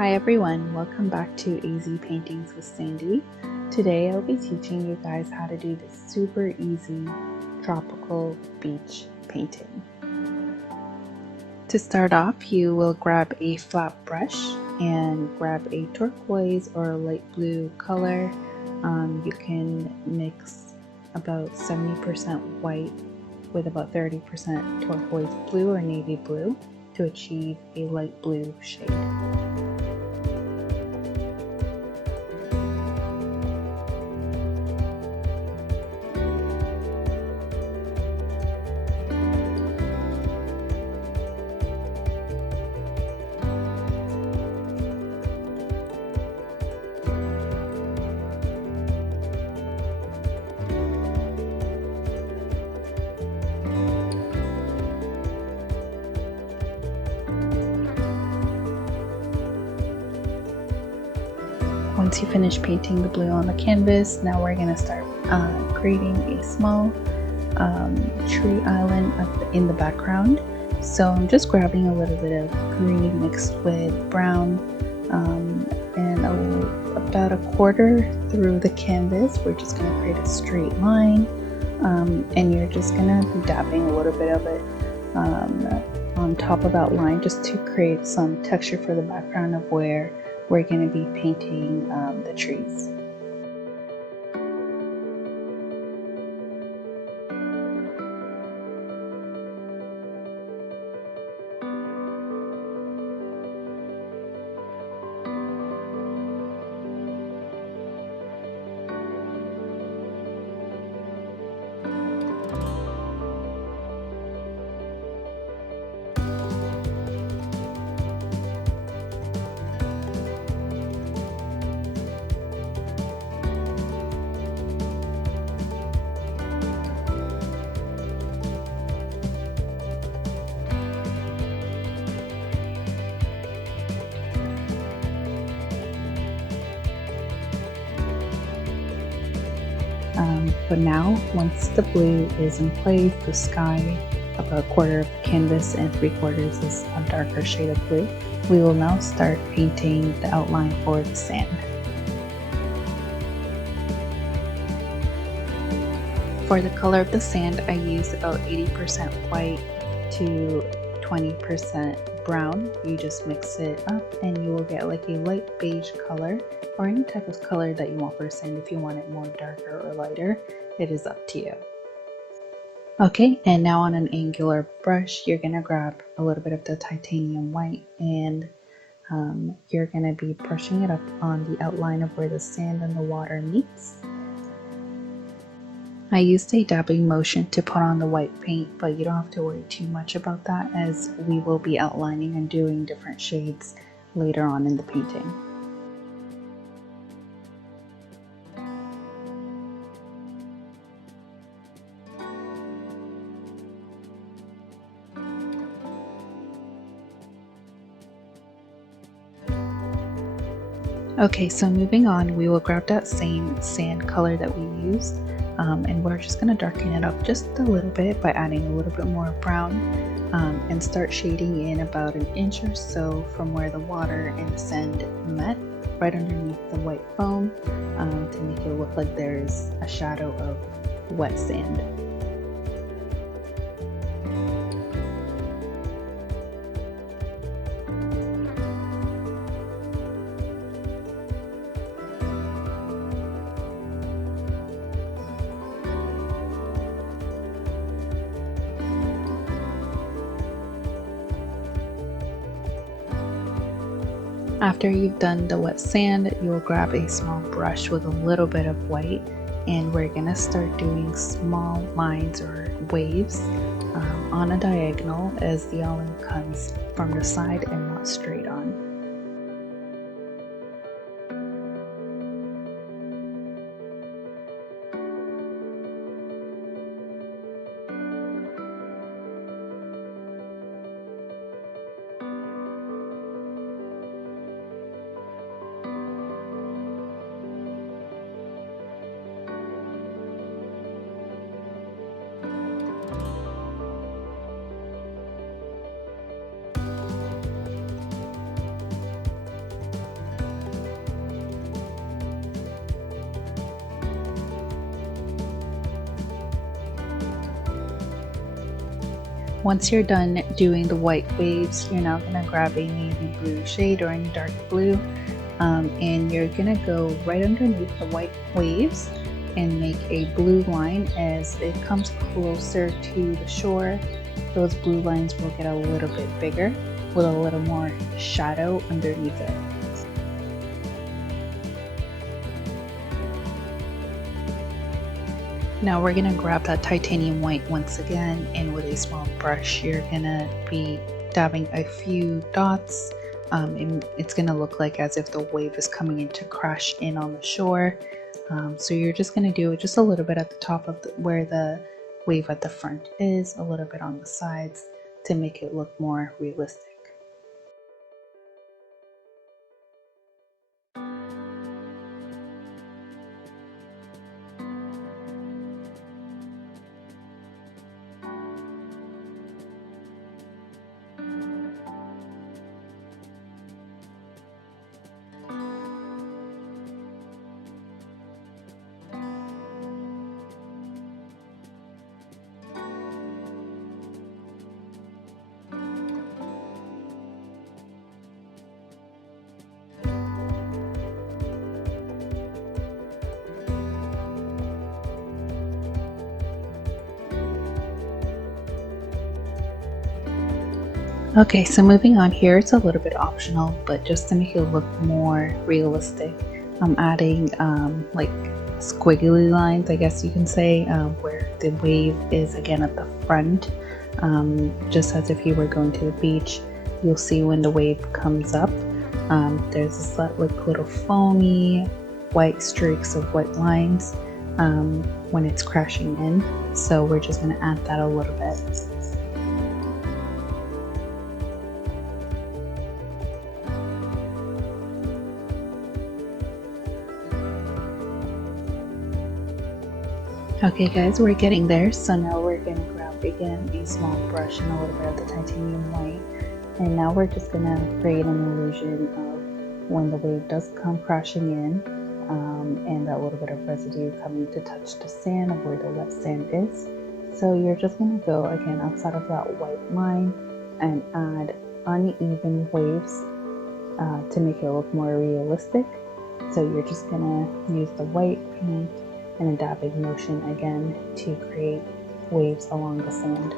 Hi everyone, welcome back to AZ Paintings with Sandy. Today I'll be teaching you guys how to do this super easy tropical beach painting. To start off, you will grab a flat brush and grab a turquoise or a light blue color. You can mix about 70% white with about 30% turquoise blue or navy blue to achieve a light blue shade. Once you finish painting the blue on the canvas, now we're going to start creating a small tree island in the background. So I'm just grabbing a little bit of green mixed with brown and about a quarter through the canvas. We're just going to create a straight line and you're just going to be dabbing a little bit of it on top of that line just to create some texture for the background of where we're going to be painting the trees. But now, once the blue is in place, the sky, about a quarter of the canvas and 3/4 is a darker shade of blue, we will now start painting the outline for the sand. For the color of the sand, I use about 80% white to 20% brown. You just mix it up and you will get like a light beige color, or any type of color that you want for sand. If you want it more darker or lighter, it is up to you. Okay, and now on an angular brush, you're gonna grab a little bit of the titanium white and you're gonna be brushing it up on the outline of where the sand and the water meets. I used a dabbing motion to put on the white paint, but you don't have to worry too much about that as we will be outlining and doing different shades later on in the painting. Okay, so moving on, we will grab that same sand color that we used and we're just going to darken it up just a little bit by adding a little bit more brown and start shading in about 1 inch or so from where the water and sand met, right underneath the white foam to make it look like there's a shadow of wet sand. After you've done the wet sand, you'll grab a small brush with a little bit of white and we're gonna start doing small lines or waves on a diagonal as the island comes from the side and not straight on. Once you're done doing the white waves, you're now going to grab a navy blue shade or any dark blue, and you're going to go right underneath the white waves and make a blue line. As it comes closer to the shore, those blue lines will get a little bit bigger with a little more shadow underneath it. Now we're going to grab that titanium white once again, and with a small brush you're going to be dabbing a few dots. And it's going to look like as if the wave is coming in to crash in on the shore. So you're just going to do just a little bit at the top of where the wave at the front is, a little bit on the sides to make it look more realistic. Okay, so moving on here, it's a little bit optional, but just to make it look more realistic, I'm adding like squiggly lines, I guess you can say, where the wave is again at the front, just as if you were going to the beach. You'll see when the wave comes up, there's this like little foamy white streaks of white lines when it's crashing in. So we're just going to add that a little bit. Okay guys, we're getting there. So now we're going to grab again a small brush and a little bit of the titanium white, and now we're just going to create an illusion of when the wave does come crashing in, and that little bit of residue coming to touch the sand of where the wet sand is. So you're just going to go again outside of that white line and add uneven waves to make it look more realistic. So you're just going to use the white paint and a dabbing motion again to create waves along the sand.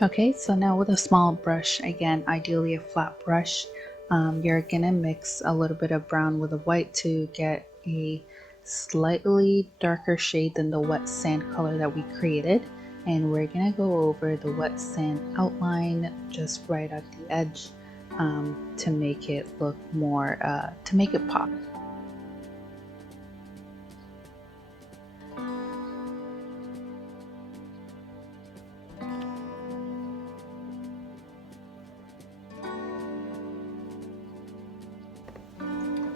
Okay, so now with a small brush, again, ideally a flat brush, you're gonna mix a little bit of brown with the white to get a slightly darker shade than the wet sand color that we created. And we're gonna go over the wet sand outline just right at the edge to make it look more, to make it pop.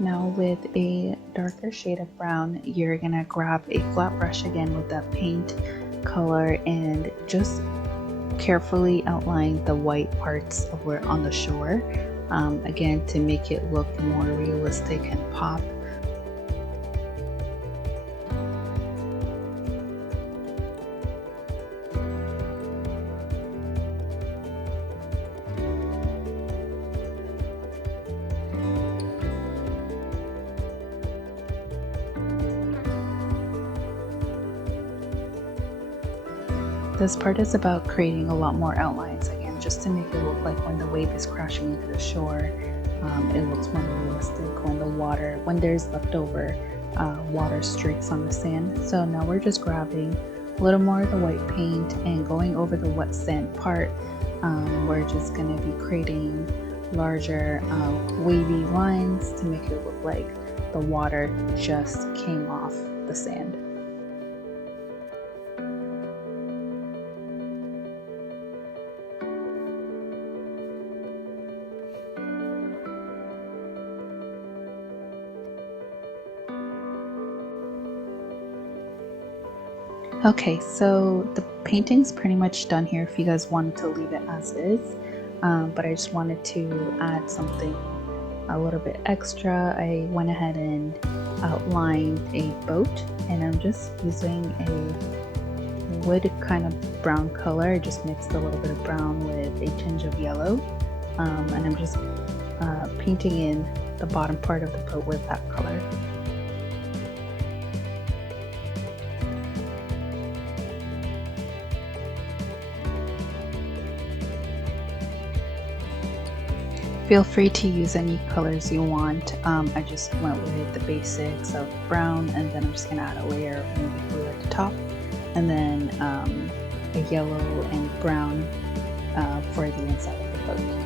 Now with a darker shade of brown, you're gonna grab a flat brush again with that paint color and just carefully outline the white parts of where on the shore, again to make it look more realistic and pop. This part is about creating a lot more outlines again, just to make it look like when the wave is crashing into the shore, it looks more realistic when there's leftover water streaks on the sand. So now we're just grabbing a little more of the white paint and going over the wet sand part. We're just going to be creating larger wavy lines to make it look like the water just came off the sand. Okay, so the painting's pretty much done here if you guys wanted to leave it as is, but I just wanted to add something a little bit extra. I went ahead and outlined a boat, and I'm just using a wood kind of brown color. I just mixed a little bit of brown with a tinge of yellow, and I'm just painting in the bottom part of the boat with that color. Feel free to use any colors you want. I just went with the basics of brown, and then I'm just going to add a layer of navy blue at the top, and then a yellow and brown for the inside of the boat.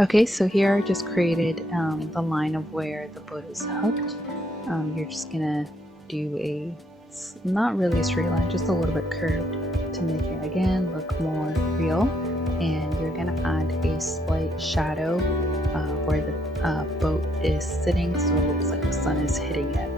Okay, so here I just created the line of where the boat is hooked. You're just gonna do a, not really a straight line, just a little bit curved to make it again look more real. And you're gonna add a slight shadow where the boat is sitting, so it looks like the sun is hitting it.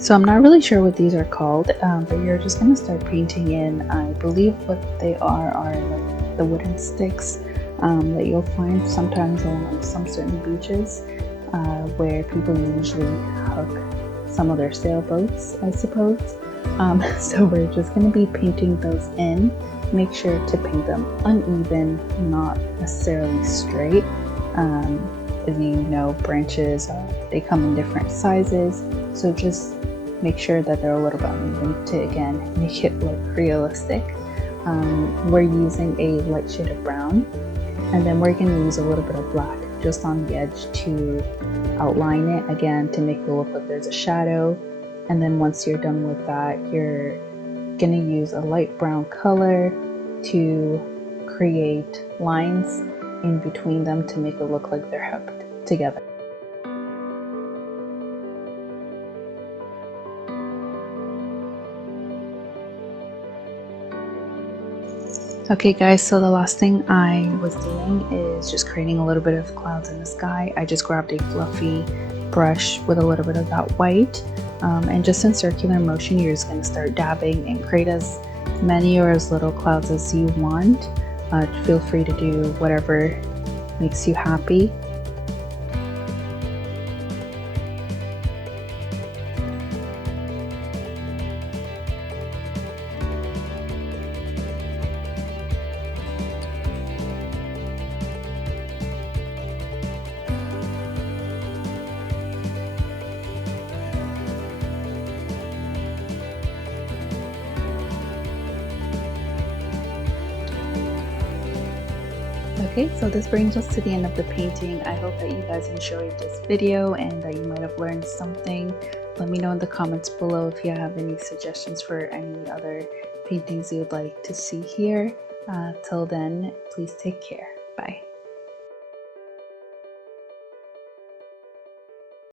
So I'm not really sure what these are called, but you're just going to start painting in, I believe what they are like the wooden sticks that you'll find sometimes on some certain beaches where people usually hook some of their sailboats, I suppose. So we're just going to be painting those in. Make sure to paint them uneven, not necessarily straight. As you know, branches, they come in different sizes, so just make sure that they're a little bit uneven to, again, make it look realistic. We're using a light shade of brown, and then we're going to use a little bit of black just on the edge to outline it, again, to make it look like there's a shadow. And then once you're done with that, you're going to use a light brown color to create lines in between them to make it look like they're hooked together. Okay guys, so the last thing I was doing is just creating a little bit of clouds in the sky. I just grabbed a fluffy brush with a little bit of that white, and just in circular motion you're just going to start dabbing and create as many or as little clouds as you want. Feel free to do whatever makes you happy. Okay, so this brings us to the end of the painting. I hope that you guys enjoyed this video and that you might have learned something. Let me know in the comments below if you have any suggestions for any other paintings you would like to see here. Till then, please take care. Bye.